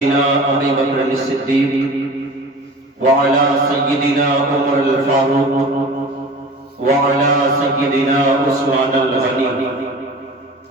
سيدنا أبي بكر الصديق وعلى سيدنا عمر الفاروق وعلى سيدنا عثمان الغني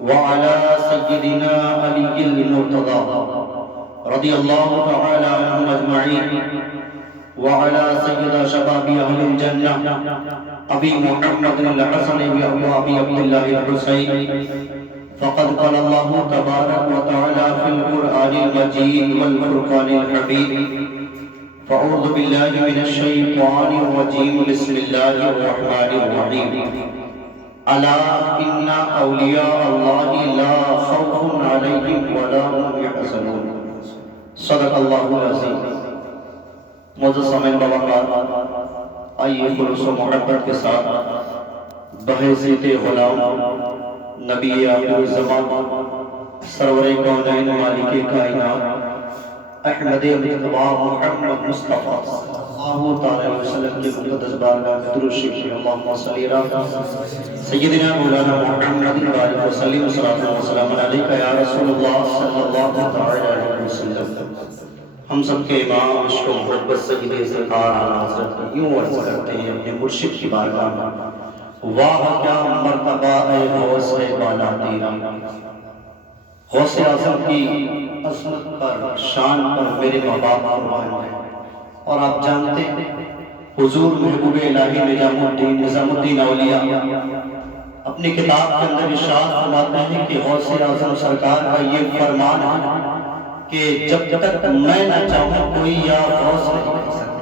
وعلى سيدنا علي المرتضى رضي الله تعالى عنهم أجمعين وعلى سيد شباب أهل الجنة أبي محمد الحسن وأبي عبد الله الحسين فقد قال الله تبارك وتعالى في القرآن المجيد والفرقان الحميد فأعوذ بالله من الشيطان الرجيم بسم الله الرحمن الرحيم ألا إن أولياء الله لا خوف عليهم ولا هم يحزنون صدق الله العظيم. معزز سامعین بوقار، آئیے خلوص و محبت کے ساتھ بحیثیت غلام نبی آخر الزمان سرور کونین مالک کائنات احمد مجتبی محمد مصطفیٰ صلی اللہ تعالی وسلم کے مقدس بارگاہ میں درود شریف اللہم صلی علی سیدنا مولانا محمد بارک وسلم صلاۃ و سلام علیکہ یا رسول اللہ صلی اللہ تعالی علیہ وسلم. ہم سب کے امام عشق و محبت سید سرکار اعلیٰ حضرت یوں عرض کرتے ہیں اپنے مرشد کی بارگاہ میں، واہ کیا مرتبہ اے غوث بالا تیرا. غوث اعظم کی عظمت پر، شان پر میرے ماں باپ قربان ہیں. اور آپ جانتے ہیں حضور محبوب الہی نظام الدین اولیاء اپنی کتاب کے اندر ارشاد فرماتے ہیں کہ غوث اعظم سرکار کا یہ فرمان ہے کہ جب تک میں نہ چاہوں کوئی یا غوث نہیں کر سکتا.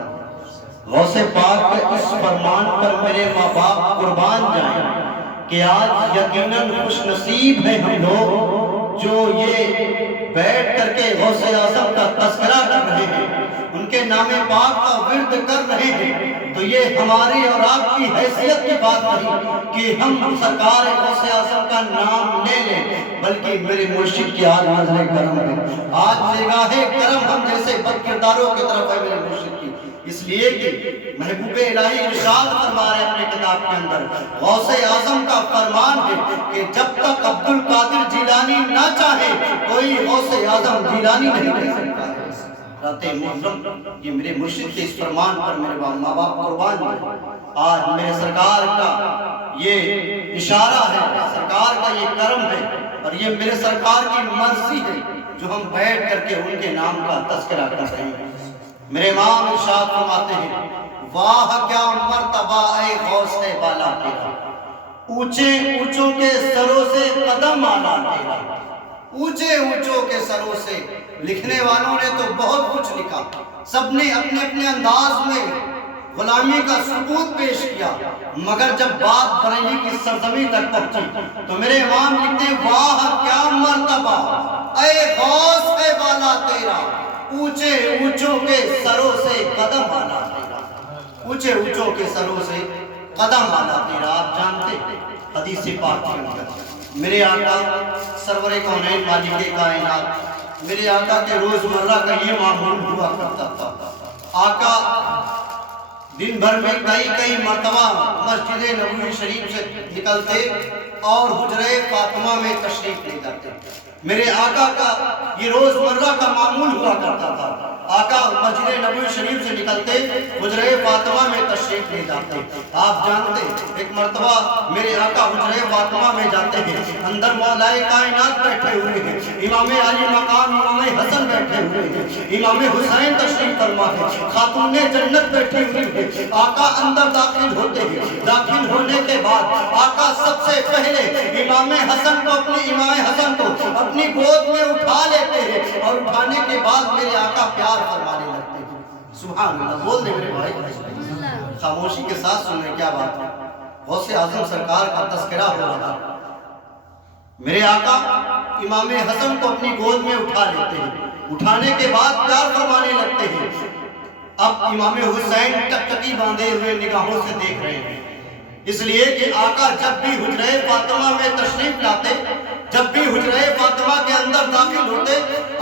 غوث پاک کا اس فرمان پر میرے ماں باپ قربان جائیں کہ آج یقیناً خوش نصیب ہیں ہم لوگ جو یہ بیٹھ کر کے غوث اعظم کا تذکرہ کر رہے ہیں، ان کے نام پاک کا ورد کر رہے ہیں. تو یہ ہماری اور آپ کی حیثیت کی بات نہیں کہ ہم سرکار غوث اعظم کا نام لے لیں، بلکہ میرے مرشد کی آج نظر کرم ہے، آج نگاہ کرم ہم جیسے بد کرداروں کی طرف ہے میرے مرشد کی. اس لیے کہ محبوب الہی ارشاد فرما رہے اپنے کتاب کے اندر، غوث اعظم کا فرمان ہے کہ جب تک عبد القادر جیلانی نہ چاہے کوئی غوث اعظم جیلانی نہیں کہہ سکتا. محترم، یہ میرے مرشد کے اس فرمان پر میرے ماں باپ قربان ہیں. آج میرے سرکار کا یہ اشارہ ہے، سرکار کا یہ کرم ہے، اور یہ میرے سرکار کی مرضی ہے جو ہم بیٹھ کر کے ان کے نام کا تذکرہ کر رہے ہیں. میرے امام ارشاد فرماتے ہیں، واہ کیا مرتبہ اے غوث بالا تیرا، اونچے اونچوں کے سروں سے قدم آنا تیرا. اونچے اونچوں کے سروں سے لکھنے والوں نے تو بہت کچھ لکھا، سب نے اپنے اپنے انداز میں غلامی کا ثبوت پیش کیا، مگر جب بات بریلی کی سرزمین تک پہنچی تو میرے امام لکھتے ہیں، واہ کیا مرتبہ اے غوث بالا تیرا، اونچے اونچوں کے سروں سے قدم آنا تیرا. اونچے اونچوں کے سروں سے قدم آنا تیرا. آپ جانتے حدیث پاک کے اندر میرے آقا سرور کونین مالک کائنات، میرے آقا کے روزمرہ کا یہ معمول ہوا کرتا تھا. آقا دن بھر میں کئی مرتبہ مسجد نبوی شریف سے نکلتے اور حجرہ فاطمہ میں تشریف لے جاتے. میرے آقا کا یہ روزمرہ کا معمول ہوا کرتا تھا. آقا مسجد نبوی شریف سے نکلتے حجرہ فاطمہ میں تشریف لے جاتے. آپ جانتے ایک مرتبہ میرے آقا حجرہ فاطمہ میں جاتے ہیں، اندر مولا کائنات بیٹھے ہوئے ہیں، امام علی مقام امام حسن بیٹھے ہوئے ہیں، امام حسین تشریف فرما ہے، خاتون جنت بیٹھے ہوئے ہیں. آقا اندر داخل ہوتے ہیں. داخل ہونے کے بعد آقا سب سے پہلے امام حسن کو اپنی گود میں اٹھا لیتے ہیں، اور اٹھانے کے بعد میرے آقا پیار فرمانے لگتے ہیں. سبحان اللہ، بول دے میرے بھائی، خاموشی کے ساتھ سن رہے کیا بات ہے. غوث اعظم سرکار کا تذکرہ ہو رہا. میرے آقا امام حسن کو اپنی گود میں اٹھا لیتے ہیں، اٹھانے کے بعد پیار فرمانے لگتے ہیں. اب امام حسین ٹکٹکی باندھے ہوئے نگاہوں سے دیکھ رہے ہیں، اس لیے کہ آقا جب بھی حجرہ فاطمہ میں تشریف لاتے، جب بھی حجرہ فاطمہ کے اندر داخل ہوتے،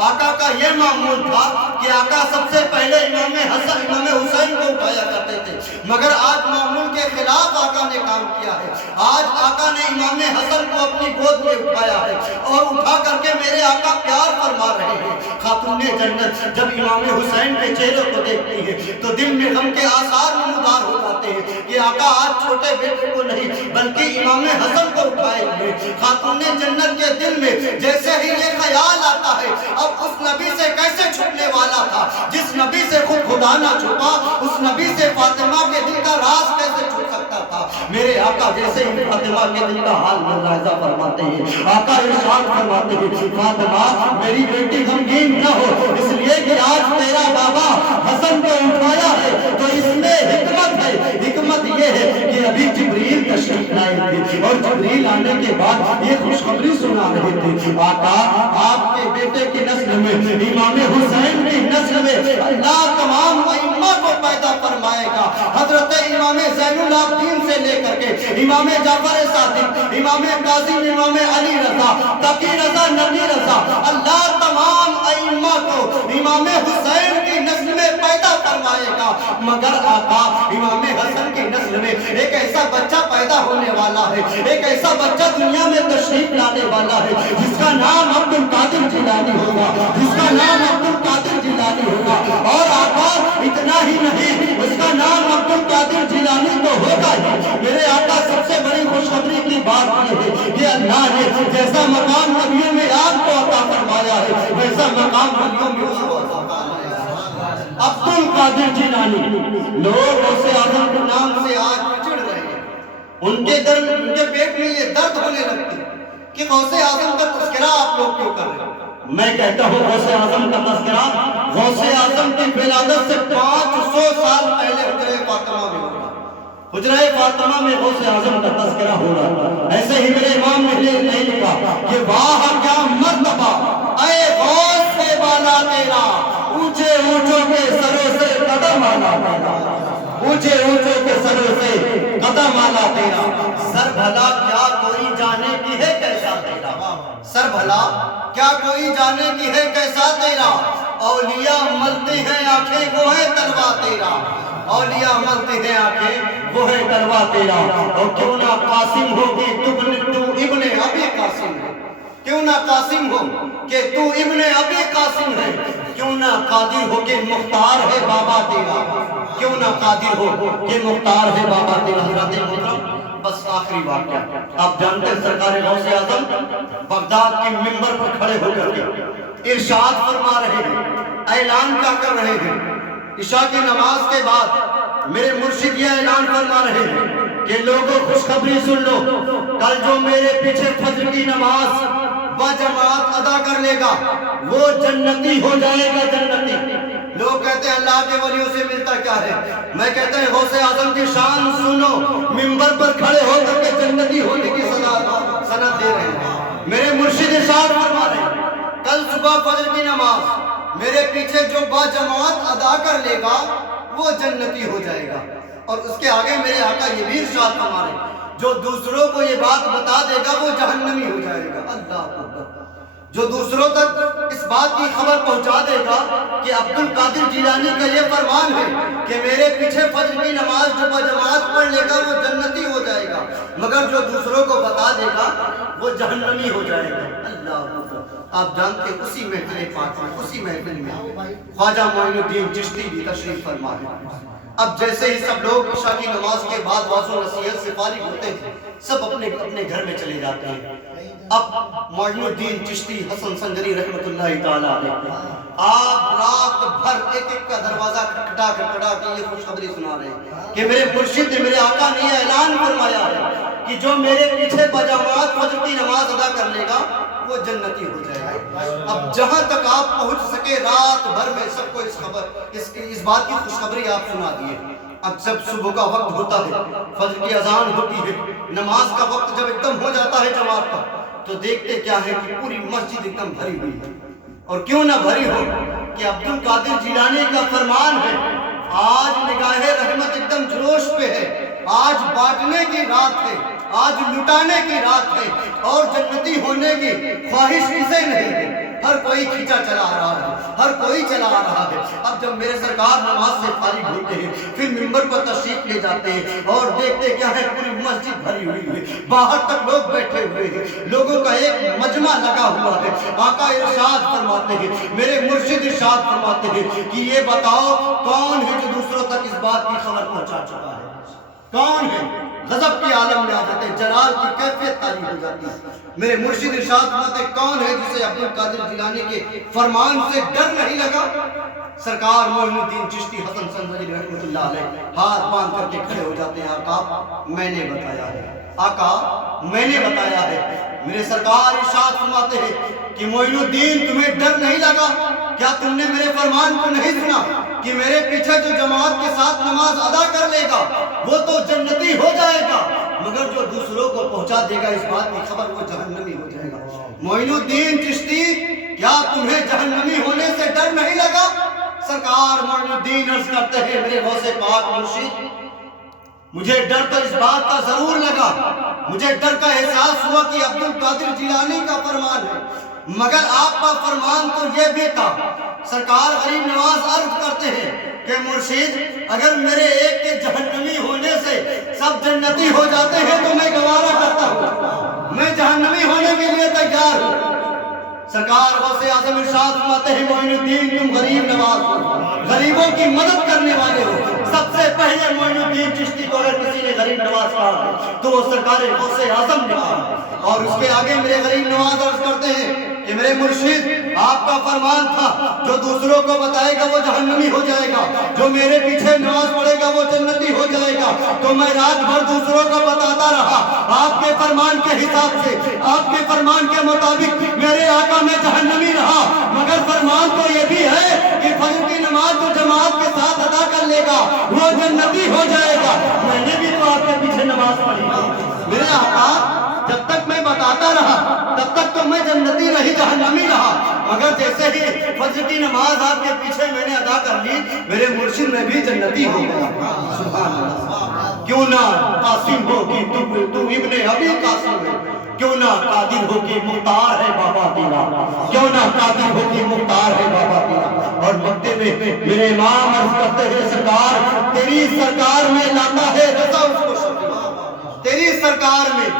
آقا کا یہ معمول تھا کہ آقا سب سے پہلے امام حسین کو اٹھایا کرتے تھے، مگر آج معمول کے خلاف آقا نے کام کیا ہے۔ آج آقا نے امام حسن کو اپنی گود میں اٹھایا ہے اور اٹھا کر کے میرے آقا پیار فرما رہے ہیں۔ خاتون جنت جب امام حسین کے چہرے کو دیکھتی ہے تو دل میں غم کے آثار نمودار ہو جاتے ہیں کہ آقا آج چھوٹے بیٹے کو نہیں بلکہ امام حسن کو اٹھائے ہوئے۔ خاتون جنت کے دل میں جیسے ہی یہ خیال آتا ہے اب اس نبی سے کیسے چھپنے والا تھا جس نبی سے خود خدا نہ چھپا، اس نبی سے فاطمہ کے دل کا راز کیسے چھپ سکتا تھا۔ میرے آقا جیسے ہی فاطمہ کے دل کا حال ملاحظہ فرماتے ہیں، آقا ارشاد فرماتے ہیں فاطمہ میری بیٹی غمگین نہ ہو، اس لیے کہ آج تیرا بابا حسن کو اٹھایا ہے تو اس میں حکمت ہے۔ حکمت یہ ہے کہ ابھی جبریل تشریف لائے تھے اور جبریل آنے کے بعد یہ خوشخبری سنا رہے تھے، آقا آپ کے بیٹے کی نسل میں امام حسین کی نسل میں اللہ تمام ائمہ کو پیدا فرمائے گا۔ حضرت امام زین العابدین سے لے کر کے امام جعفر صادق، امام قاسم، امام علی رضا، تقی رضا، نبی رضا، اللہ تمام ائمہ کو امام حسین کی نسل میں پیدا فرمائے گا، مگر آقا امام حسن کی نسل میں ایک ایسا بچہ پیدا ہونے والا ہے، ایک ایسا بچہ دنیا میں تشریف لانے والا ہے جس کا نام عبد القادر جیلانی ہوگا، جس کا نام عبد القادر جیلانی ہوگا۔ اور آقا اتنا ہی نہیں، اس کا نام عبد القادر جیلانی تو ہوگا ہی، میرے آقا سب سے بڑی خوشخبری کی بات یہ ہے کہ اللہ نے جیسا مقام نبیوں میں آپ کو عطا فرمایا ہے ویسا مقام نبیوں میں اس کو عطا فرمایا ہے۔ عبد القادر جیلانی لوگ غوث اعظم کے نام سے آج چڑھ رہے ہیں، ان کے پیٹ میں یہ درد ہونے لگتی کہ غوث اعظم کا تذکرہ آپ لوگ کیوں کر رہے ہیں؟ میں کہتا ہوں غوث اعظم کا تذکرہ غوث اعظم کی ولادت سے 500 سال پہلے حجرہ فاطمہ میں ہوگا، حجرہ فاطمہ میں غوث اعظم کا تذکرہ ہو رہا ہے۔ ایسے ہی میرے امام نے نہیں لکھا کہ واہ کیا مرتبہ اے غوث سے بالا تیرا، اونچے اونچوں کے سروں سے قدم آنا تیرا، اونچے اونچوں کے سروں سے قدم آنا تیرا، سر بھلا کیا کوئی جانے کی ہے کیسا تیرا، سر بھلا کیا کوئی جانے کی ہے کیسا تیرا، اولیاء ملتے ہیں آنکھیں وہ ہے تلوا تیرا، اولیاء ملتے ہیں آنکھیں وہ ہے تلوا تیرا، اور کیوں نہ قاسم ہو کہ تو ابن ابی قاسم ہے، کیوں نہ قاسم ہو کہ تو ابن ابی قاسم ہے، کیوں نہ قادر ہو کہ مختار ہے بابا تیرا، کیوں نہ قادر ہو کہ مختار ہے بابا تیرا۔ حضرت محترم بس آخری واقعہ آپ جانتے ہیں سرکار غوث اعظم بغداد کے منبر پر کھڑے ہو کر کے ارشاد فرما رہے ہیں، اعلان کیا کر رہے ہیں، عشاء کی نماز کے بعد میرے مرشد یہ اعلان فرما رہے ہیں کہ لوگوں خوشخبری سن لو، کل جو میرے پیچھے فجر کی نماز بجماعت ادا کر لے گا وہ جنتی ہو جائے گا، جنتی۔ لوگ کہتے ہیں اللہ کے ولیوں سے ملتا کیا ہے، میں کہتا ہے غوث اعظم کی شان سنو، منبر پر کھڑے ہو کر کے جنتی ہونے کی سند دے رہے ہیں۔ میرے مرشد ارشاد فرما رہے ہیں کل صبح فجر کی نماز میرے پیچھے جو با جماعت ادا کر لے گا وہ جنتی ہو جائے گا، اور اس کے آگے میرے آقا یہ بھی ارشاد فرما رہے ہیں جو دوسروں کو یہ بات بتا دے گا وہ جہنمی ہو جائے گا۔ اللہ اکبر، جو دوسروں تک اس بات کی خبر پہنچا دے گا کہ عبد القادر جیلانی کا یہ فرمان ہے کہ میرے پیچھے فجر کی نماز جو بجماعت پڑھ لے گا وہ جنتی ہو جائے گا، مگر جو دوسروں کو بتا دے گا وہ جہنمی ہو جائے گا۔ اللہ اکبر، آپ جانتے ہیں اسی محفل پاک میں، اسی محفل میں خواجہ معین الدین چشتی بھی تشریف فرما ہے۔ اب جیسے ہی سب لوگ عشاء کی نماز کے بعد واعظ و نصیحت سے فارغ ہوتے ہیں سب اپنے اپنے گھر میں چلے جاتے ہیں۔ اب معین الدین چشتی حسن سنجری رحمت اللہ تعالیٰ علیہ آپ رات بھر ایک ایک کا دروازہ کھٹکھٹا کے یہ خوشخبری سنا رہے ہیں کہ میرے مرشد نے، میرے آقا نے یہ اعلان فرمایا ہے کہ جو میرے پیچھے بجماعت فجر کی نماز ادا کر لے گا وہ جنتی ہو جائے گا۔ اب جہاں تک آپ پہنچ سکے رات بھر میں سب کو اس بات کی خوشخبری آپ سنا دیے۔ اب جب صبح کا وقت ہوتا ہے، فجر کی اذان ہوتی ہے، نماز کا وقت جب ایک دم ہو جاتا ہے جماعت کا، تو دیکھتے کیا ہے کہ پوری مسجد ایک دم بھری ہوئی ہے، اور کیوں نہ بھری ہو کہ عبد القادر جیلانی کا فرمان ہے آج نگاہ رحمت ایک دم جوش پہ ہے، آج بانٹنے کی رات ہے، آج لٹانے کی رات ہے، اور جنتی ہونے کی خواہش کسے نہیں ہے، ہر کوئی کھینچا چلا آ رہا ہے، ہر کوئی چلا آ رہا ہے۔ اب جب میرے سرکار نماز سے فارغ ہوتے ہیں پھر ممبر پر تشریف لے جاتے ہیں اور دیکھتے کیا ہے، پوری مسجد بھری ہوئی ہے، باہر تک لوگ بیٹھے ہوئے ہیں، لوگوں کا ایک مجمع لگا ہوا ہے۔ آقا ارشاد فرماتے ہیں، میرے مرشد ارشاد فرماتے ہیں کہ یہ بتاؤ کون ہے جو دوسروں تک اس بات کی خبر پہنچا چکا ہے؟ کون ہے؟ غضب کے عالم میں آ جاتے ہیں، جلال کی کیفیت تاری ہو جاتی ہے۔ میرے مرشد ارشاد فرماتے ہیں، کون ہے جسے عبد القادر جیلانی کے فرمان سے ڈر نہیں لگا؟ سرکار معین الدین چشتی حسن سنبھلی رحمۃ اللہ علیہ ہاتھ باندھ کر کے کھڑے ہو جاتے ہیں، آقا میں نے بتایا ہے، آقا میں نے بتایا ہے۔ میرے سرکار ارشاد فرماتے ہیں کہ معین الدین تمہیں ڈر نہیں لگا؟ کیا تم نے میرے فرمان کو نہیں سنا کہ میرے پیچھے جو جماعت کے ساتھ نماز ادا کر لے گا وہ تو جنتی ہو جائے گا، مگر جو دوسروں کو پہنچا دے گا اس بات کی خبر وہ جہنمی ہو جائے گا۔ معین الدین چشتی کیا تمہیں جہنمی ہونے سے ڈر نہیں لگا؟ سرکار معین الدین عرض کرتے ہیں، میرے غوث پاک مرشد مجھے ڈر تو اس بات کا ضرور لگا، مجھے ڈر کا احساس ہوا کہ عبد القادر جیلانی کا فرمان ہے، مگر آپ کا فرمان تو یہ بھی تھا۔ سرکار غریب نواز عرض کرتے ہیں کہ مرشد اگر میرے ایک کے جہنمی ہونے سے سب جنتی ہو جاتے ہیں تو میں گوارا کرتا ہوں، میں جہنمی ہونے کے لیے تیار ہوں۔ سرکار غوث اعظم ارشاد فرماتے ہیں، معین الدین تم غریب نواز ہو، غریبوں کی مدد کرنے والے ہو۔ سب سے پہلے معین الدین چشتی کو اگر کسی نے غریب نواز کہا تو وہ سرکار غوث اعظم نے کہا، اور اس کے آگے میرے غریب نواز عرض کرتے ہیں کہ میرے مرشد آپ کا فرمان تھا جو دوسروں کو بتائے گا وہ جہنمی ہو جائے گا، جو میرے پیچھے نماز پڑھے گا وہ جنتی ہو جائے گا، تو میں رات بھر دوسروں کو بتاتا رہا۔ آپ کے فرمان کے حساب سے، آپ کے فرمان کے مطابق میرے آقا میں جہنمی رہا، مگر فرمان تو یہ بھی ہے کہ فجر کی نماز جو جماعت کے ساتھ ادا کر لے گا وہ جنتی ہو جائے گا۔ میں نے بھی تو آپ کے پیچھے نماز پڑھی، میرے آقا جب تک میں بتاتا رہا تب تک تو میں جنتی رہی، جہنمی رہا، مگر جیسے ہی فجر کی نماز آپ کے پیچھے میں نے ادا کر لی میرے مرشد میں بھی جنتی ہو گیا۔ سبحان اللہ۔ کیوں نہ قاسم ہو کہ تو ابن ابی قاسم ہے، کیوں نہ قادر ہو کہ مختار ہے بابا تیرا، کیوں نہ قادر ہو کہ مختار ہے بابا تیرا۔ اور مکتے میں میرے امام عرض کرتے ہیں، سرکار تیری سرکار میں لاتا ہے رضا اس کو شفیع، تیری سرکار میں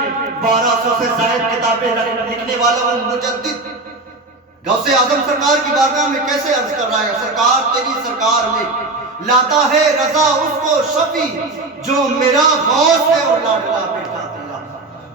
1200 سے زائد کتابیں لکھنے والا وہ مجدد غوث اعظم سرکار کی بارگاہ میں کیسے عرض کر رہا ہے، سرکار تیری سرکار میں لاتا ہے رضا اس کو شفیع جو میرا غوث ہے اور لاڈلا بیٹا تیرا،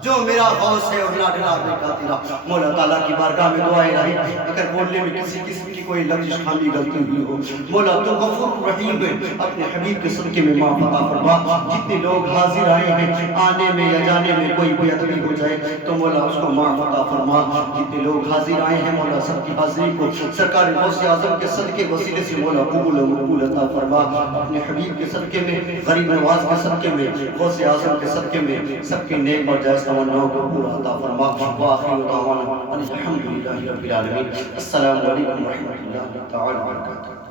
جو میرا غوث ہے اور لاڈلا بیٹا تیرا۔ مولا تعالیٰ کی بارگاہ میں دعائیں رہی، اگر بولنے میں کسی قسم کی کوئی لفظ خامی غلطی ہوئی ہو، مولا تو غفور رحیم ہے، اپنے حبیب کے صدقے میں معاف عطا فرما۔ جتنے لوگ حاضر آئے ہیں آنے میں یا جانے میں کوئی بے ادبی ہو جائے تو مولا اس کو معاف عطا فرما۔ جتنے لوگ حاضر آئے ہیں مولا سب کی حاضری کو سرکار غوث اعظم کے صدقے وسیلے سے مولا قبول و مقبول عطا فرما۔ اپنے حبیب کے صدقے میں، غریب نواز کے صدقے میں، غوث اعظم کے صدقے میں سب کے نیک اور جائز تمناؤں کو پورا عطا فرما۔ وآخر دعوانا الحمدللہ رب العالمین۔ السلام علیکم ورحمۃ اللہ تعالی وبرکاتہ۔